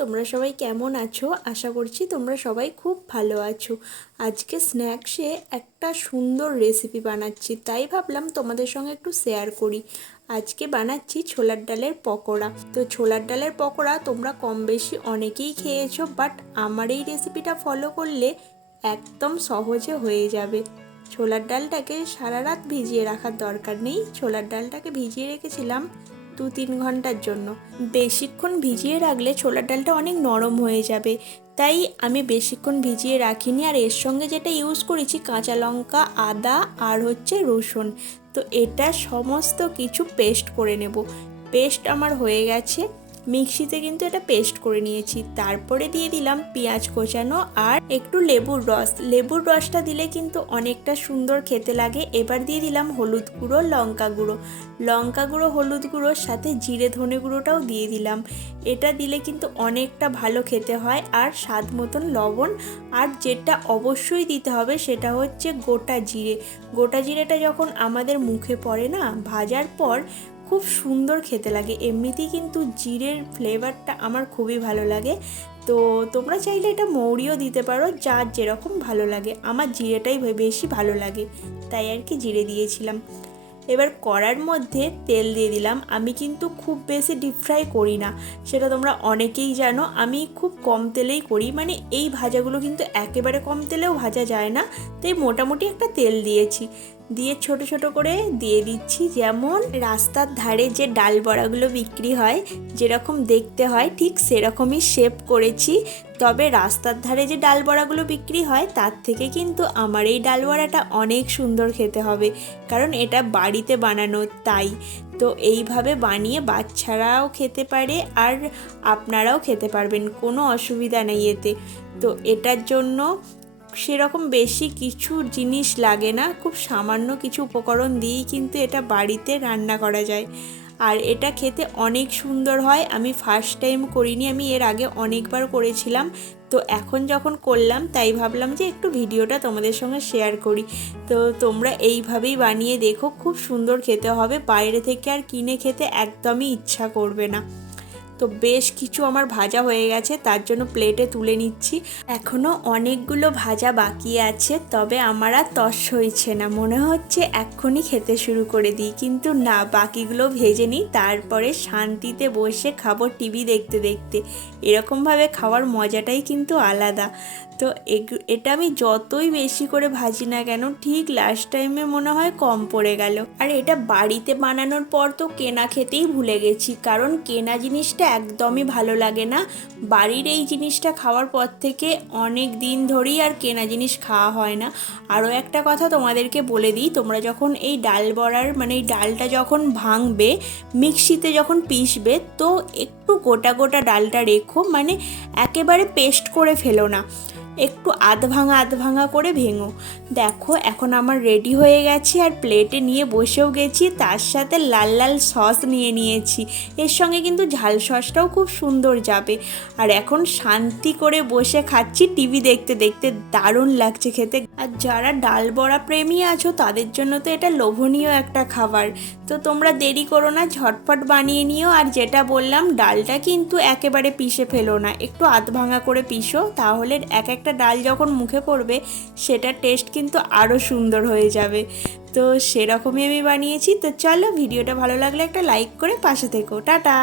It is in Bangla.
তোমরা সবাই কেমন আছো? আশা করছি তোমরা সবাই খুব ভালো আছো। আজকে স্ন্যাক্সে একটা সুন্দর রেসিপি বানাচ্ছি, তাই ভাবলাম তোমাদের সঙ্গে একটু শেয়ার করি। আজকে বানাচ্ছি ছোলার ডালের পকোড়া। তো ছোলার ডালের পকোড়া তোমরা কম বেশি অনেকেই খেয়েছো, বাট আমার এই রেসিপিটা ফলো করলে একদম সহজে হয়ে যাবে। ছোলার ডালটাকে সারা রাত ভিজিয়ে রাখার দরকার নেই। ছোলার ডালটাকে ভিজিয়ে রেখেছিলাম 2-3 ঘন্টার জন্য। বেশিক্ষণ ভিজিয়ে রাখলে ছোলার ডালটা অনেক নরম হয়ে যাবে, তাই আমি বেশিক্ষণ ভিজিয়ে রাখিনি। আর এর সঙ্গে যেটা ইউজ করেছি কাঁচা লঙ্কা, আদা আর হচ্ছে রসুন। তো এটা সমস্ত কিছু পেস্ট করে নেব। পেস্ট আমার হয়ে গেছে, মিক্সিতে কিন্তু এটা পেস্ট করে নিয়েছি। তারপরে দিয়ে দিলাম পেঁয়াজ কোচানো আর একটু লেবুর রস। লেবুর রসটা দিলে কিন্তু অনেকটা সুন্দর খেতে লাগে। এবার দিয়ে দিলাম হলুদ গুঁড়ো, লঙ্কা গুঁড়ো, হলুদ গুঁড়োর সাথে জিরে ধনে গুঁড়োটাও দিয়ে দিলাম। এটা দিলে কিন্তু অনেকটা ভালো খেতে হয়। আর স্বাদ মতন লবণ। আর যেটা অবশ্যই দিতে হবে সেটা হচ্ছে গোটা জিরে। গোটা জিরেটা যখন আমাদের মুখে পড়ে না ভাজার পর, খুব সুন্দর খেতে লাগে। এমনিতেই কিন্তু জিরের ফ্লেভারটা আমার খুবই ভালো লাগে। তো তোমরা চাইলে এটা মৌরিও দিতে পারো, যার যেরকম ভালো লাগে। আমার জিরেটাই বেশি ভালো লাগে, তাই আর কি জিরে দিয়েছিলাম। এবার কড়ার মধ্যে তেল দিয়ে দিলাম। আমি কিন্তু খুব বেশি ডিপ ফ্রাই করি না, সেটা তোমরা অনেকেই জানো। আমি খুব কম তেলেই করি, মানে এই ভাজাগুলো কিন্তু একেবারে কম তেলেও ভাজা যায় না। তাই মোটামুটি একটা তেল দিয়েছি, দিয়ে ছোট ছোট করে দিয়ে দিচ্ছি। যেমন রাস্তার ধারে যে ডাল বড়াগুলো বিক্রি হয়, যেরকম দেখতে হয় ঠিক সেরকমই শেপ করেছি। তবে রাস্তার ধারে যে ডাল বড়াগুলো বিক্রি হয় তার থেকে কিন্তু আমার এই ডাল বড়াটা অনেক সুন্দর খেতে হবে, কারণ এটা বাড়িতে বানানো। তাই তো এইভাবে বানিয়ে বাচ্চারাও খেতে পারে আর আপনারাও খেতে পারবেন, কোনো অসুবিধা নেই এতে। তো এটার জন্য সেরকম বেশি কিছু জিনিস লাগে না, খুব সামান্য কিছু উপকরণ দিয়েই কিন্তু এটা বাড়িতে রান্না করা যায়। আর এটা খেতে অনেক সুন্দর হয়। আমি ফার্স্ট টাইম করিনি, আমি এর আগে অনেকবার করেছিলাম। তো এখন যখন করলাম তাই ভাবলাম যে একটু ভিডিওটা তোমাদের সঙ্গে শেয়ার করি। তো তোমরা এইভাবেই বানিয়ে দেখো, খুব সুন্দর খেতে হবে। বাইরে থেকে আর কিনে খেতে একদমই ইচ্ছা করবে না। তো বেশ কিছু আমার ভাজা হয়ে গেছে, তার জন্য প্লেটে তুলে নিচ্ছি। এখনও অনেকগুলো ভাজা বাকি আছে, তবে আমার আর তস হয়েছে না। মনে হচ্ছে এক্ষুনি খেতে শুরু করে দিই, কিন্তু না, বাকিগুলো ভেজে নিই, তারপরে শান্তিতে বসে খাবো টিভি দেখতে দেখতে। এরকমভাবে খাওয়ার মজাটাই কিন্তু আলাদা। তো এটা আমি যতই বেশি করে ভাজি না কেন, ঠিক লাস্ট টাইমে মনে হয় কম পড়ে গেল। আর এটা বাড়িতে বানানোর পর তো কেনা খেতেই ভুলে গেছি, কারণ কেনা জিনিসটা একদমই ভালো লাগে না। বাড়ির এই জিনিসটা খাওয়ার পর থেকে অনেক দিন ধরেই আর কেনা জিনিস খাওয়া হয় না। আরও একটা কথা তোমাদেরকে বলে দিই, তোমরা যখন এই ডাল বড়ার মানে এই ডালটা যখন ভাঙবে, মিক্সিতে যখন পিষবে, তো একটু গোটা গোটা ডালটা রেখো, মানে একেবারে পেস্ট করে ফেলো না, একটু আধ ভাঙা করে ভেঙো। দেখো এখন আমার রেডি হয়ে গেছে, আর প্লেটে নিয়ে বসেও গেছি। তার সাথে লাল লাল সস নিয়ে নিয়েছি, এর সঙ্গে কিন্তু ঝাল সসটাও খুব সুন্দর যাবে। আর এখন শান্তি করে বসে খাচ্ছি টিভি দেখতে দেখতে, দারুণ লাগছে খেতে। আর যারা ডাল বড়া প্রেমী আছো তাদের জন্য তো এটা লোভনীয় একটা খাবার। তো তোমরা দেরি করো না, ঝটপট বানিয়ে নিও। আর যেটা বললাম, ডালটা কিন্তু একেবারে পিষে ফেলো না, একটু আধ ভাঙা করে পিষো, তাহলে এক একটা ডাল যখন মুখে পড়বে সেটার টেস্ট কিন্তু আরও সুন্দর হয়ে যাবে। তো সেরকমই আমি বানিয়েছি। তো চলো, ভিডিওটা ভালো লাগলে একটা লাইক করে পাশে থেকো। টাটা।